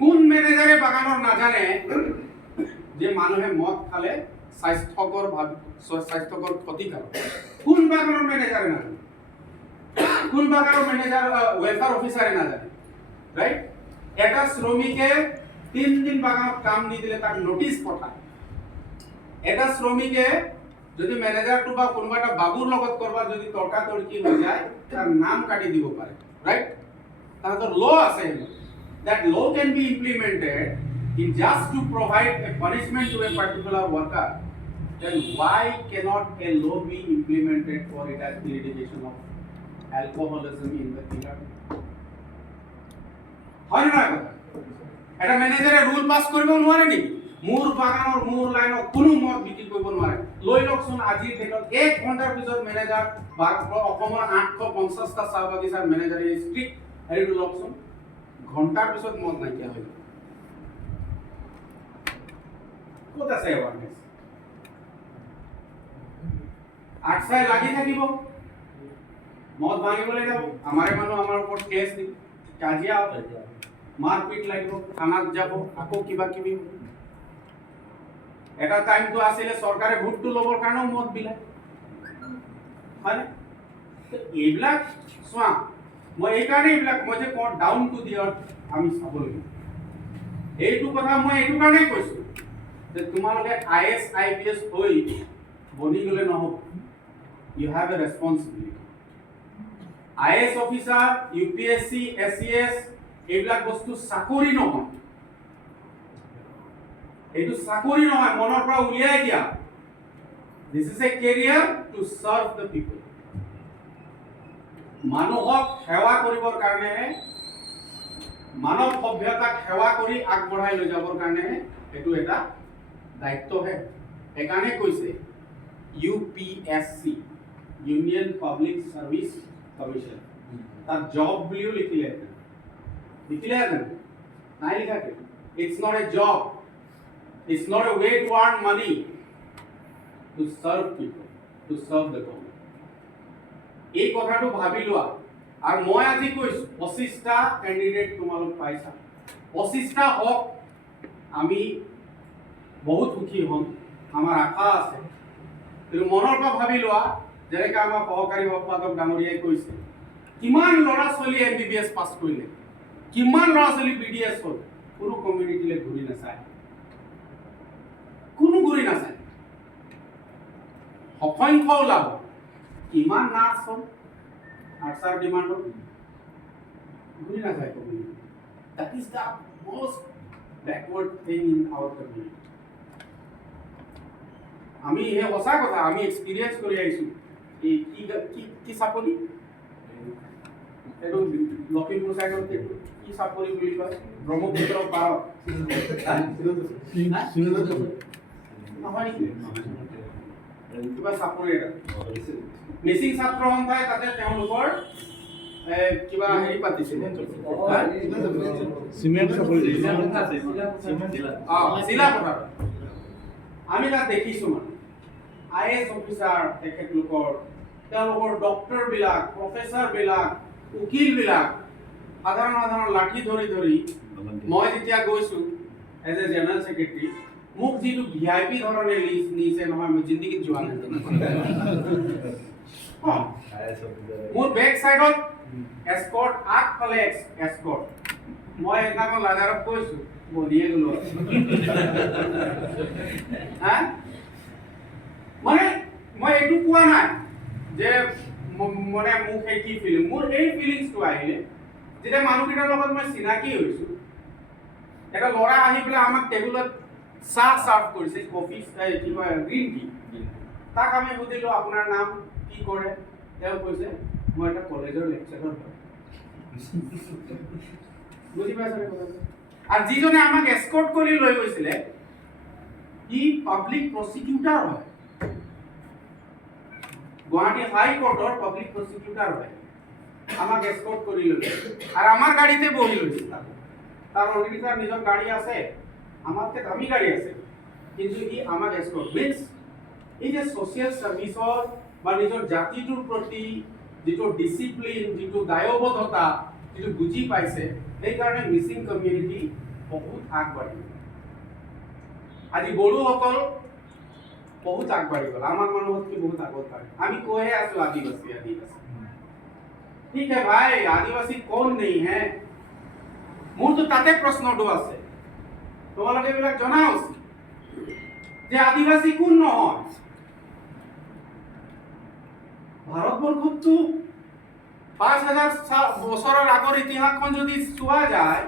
কোন মেনেজাৰে বাগানৰ নাজানে যে মানুহে মদ খালে স্বাস্থ্যকৰ ক্ষতিকাৰক? কোন বাগানৰ মেনেজাৰে নাজানে? কোন বাগানৰ মেনেজার ওয়েলফেয়ার অফিসারে নাজানে? রাইট? এটা শ্রমিকে 3 দিন বাগানত কাম নিদিলে তাক নোটিশ পঠায়। এটা শ্রমিকে যদি ম্যানেজারটো বা কোনোবা এটা বাবুৰ লগত কৰবা যদি তৰ্কাতৰ্কি হৈ যায় তাৰ নাম কাটি দিব পাৰে। ৰাইট? তাহাঁতৰ ল আছে। That law can be implemented in just to provide a punishment to a particular worker. Then why cannot a law be implemented for it as eradication of alcoholism in the kingdom? হয় না কথা? এটা ম্যানেজারে rule pass কৰিব নোৱাৰে নেকি? মোৰ বাগানৰ মোৰ লাইনত কোনো মদ বিক্ৰী কৰিব নোৱাৰে। লৈ লওকচোন আজিৰ ডেটত 1 ঘণ্টাৰ পিছত মেনেজাৰ বা অসমৰ 850টা চাহ বাগিচাৰ মেনেজাৰে ষ্ট্ৰিক্ট হেৰিটো লওকচোন, ঘণ্টাৰ পিছত মদ নাইকিয়া হৈ যাব। ক'ত আছে এৱাৰনেছ? আঠচাই লাগি থাকিব, মদ ভাঙিবলৈ যাব, আমাৰে মানুহ আমাৰ ওপৰত কেছ দিব, কাজিয়া হ'ব, মাৰপিট লাগিব, থানাত যাব, আকৌ কিবা কিবি। এটা টাইমটো আছিলে চৰকাৰে ভোটটো ল'বৰ কাৰণেও মদ বিলায়, হয়নে? এইবিলাক চোৱা, মই এইকাৰণে এইবিলাক মই যে কওঁ ডাউন টু দি আৰ্থ আমি চাব লাগিব। এইটো কথা মই এইটো কাৰণেই কৈছোঁ যে তোমালোকে IAS IPS হৈ বনি গ'লে নহ'ব। You have a responsibility. IAS officer, UPSC, SCS এইবিলাক বস্তু চাকৰি নহয়। এইটো চাকৰি নহয়, মনৰ পৰা উলিয়াই দিয়া। This is a career to serve the people. মানুহক সেৱা কৰিবৰ কাৰণেহে, মানৱ সভ্যতাক সেৱা কৰি আগবঢ়াই লৈ যাবৰ কাৰণেহে এইটো এটা দায়িত্বহে। সেইকাৰণে কৈছে UPSC, Union Public Service Commission, তার জব বুলিও লিখিলে নাই লিখাকে। It's not a job, it's not a way to earn money, to serve people, to serve the government. এই কথাটো ভাবি লোৱা। আৰু মই আজি কৈছো 25টা ক্যান্ডিডেট তোমালোক পাইছা, 25টা হওক, আমি বহুত সুখী হম, আমাৰ আশা আছে। কিন্তু মনৰ পৰা ভাবি লোৱা, যেনেকৈ আমাৰ সহকাৰী সম্পাদক ডাঙৰীয়াই কৈছে, কিমান ল'ৰা ছোৱালী MBBS পাছ কৰিলে, কিমান ল'ৰা ছোৱালী BDS হ'ল, কোনো কমিউনিটিলৈ ঘূৰি নাচায়, কোনো ঘূৰি নাচায়। অসংখ্য ওলাব, কিমান নাৰ্ছ হ'ল, নাৰ্ছৰ ডিমাণ্ড হ'ল, ঘূৰি নাচায় community. That is the most backward thing in our community. আমি এই সঁচা কথা, আমি এক্সপিৰিয়েঞ্চ কৰি আহিছোঁ। এই কি চাপৰি, এইটো লখিমপুৰ চাইডত কি চাপৰি বুলি কয়, ব্ৰহ্মপুত্ৰৰ পাৰত নহয় নেকি, কিবা চাপৰি এটা মিচিং ছাত্ৰ সন্থাই তাতে তেওঁলোকৰ কিবা হেৰি পাতিছিলে, চিলাপথাৰ। আমি তাত দেখিছোঁ মানে IAS অফিচাৰ, তেখেতলোকৰ তেওঁলোকৰ ডক্টৰবিলাক, প্ৰফেচাৰবিলাক, উকিলবিলাক সাধাৰণ লাঠি ধৰি ধৰি, মই যেতিয়া গৈছোঁ এজ এ জেনেৰেল ছেক্ৰেটাৰী, মোক যিটো VIP ধৰণে লিষ্ট নিছে নহয়, মই জিন্দগীত যোৱা নাই। মোৰ বেক চাইডত এস্কৰ্ট, আগফালে এস্কৰ্ট। মই সেইদিনাখন লাজাৰক কৈছোঁ, বনিয়ে গ'লো। মানে মই এইটো কোৱা নাই যে মানে মোক সেই কি ফিলিং, মোৰ এই ফিলিংছটো আহিলে যেতিয়া মানুহকেইটাৰ লগত মই চিনাকি হৈছোঁ। এটা ল'ৰা আহি পেলাই আমাক টেবুলত চাহ চাৰ্ভ কৰিছে, কফি, কি কয় গ্ৰীণ টি। তাক আমি সুধিলোঁ আপোনাৰ নাম কি কৰে, তেওঁ কৈছে মই এটা কলেজৰ লেকচাৰৰ হয়। বুজি পাইছে কথাটো? আৰু যিজনে আমাক এস্কৰ্ট কৰি লৈ গৈছিলে ই পাব্লিক প্ৰচিকিউটাৰ হয়, গুৱাহাটী হাই কোৰ্টৰ পাব্লিক প্ৰসিকিউটৰ হয়। আমাক এস্কৰ্ট কৰি লৈ আৰু আমাৰ গাড়ীতে বহি লৈছে। তাৰ অলৰেডি তাৰ নিজৰ গাড়ী আছে, আমাতকে দামী গাড়ী আছে, কিন্তু ই আমাক এস্কৰ্ট মিন্স এই যে সোশ্যাল সাৰ্ভিসৰ বা নিজৰ জাতিটোৰ প্ৰতি যিটো ডিসিপ্লিন, যিটো দায়বদ্ধতা, যিটো বুজি পাইছে, সেইকাৰণে মিচিং কমিউনিটি বহুত আগবাঢ়ি গ'ল। আজি বড়োসকল বহুত আগবাঢ়ি গ'ল, আমাৰ মানুহতকৈ বহুত আগত বাঢ়ি। আমি কৈহে আছো আদিবাসী আদিবাসী। ঠিক है भाई, आदिवासी कौन नहीं है? মোৰতো তাতে প্ৰশ্নটো আছে, তোমালোকে এইবিলাক জনা উচিত যে আদিবাসী কোন নহয়। ভাৰতবৰ্ষততো ৫,০০০ বছৰৰ আগৰ ইতিহাসখন যদি চোৱা যায়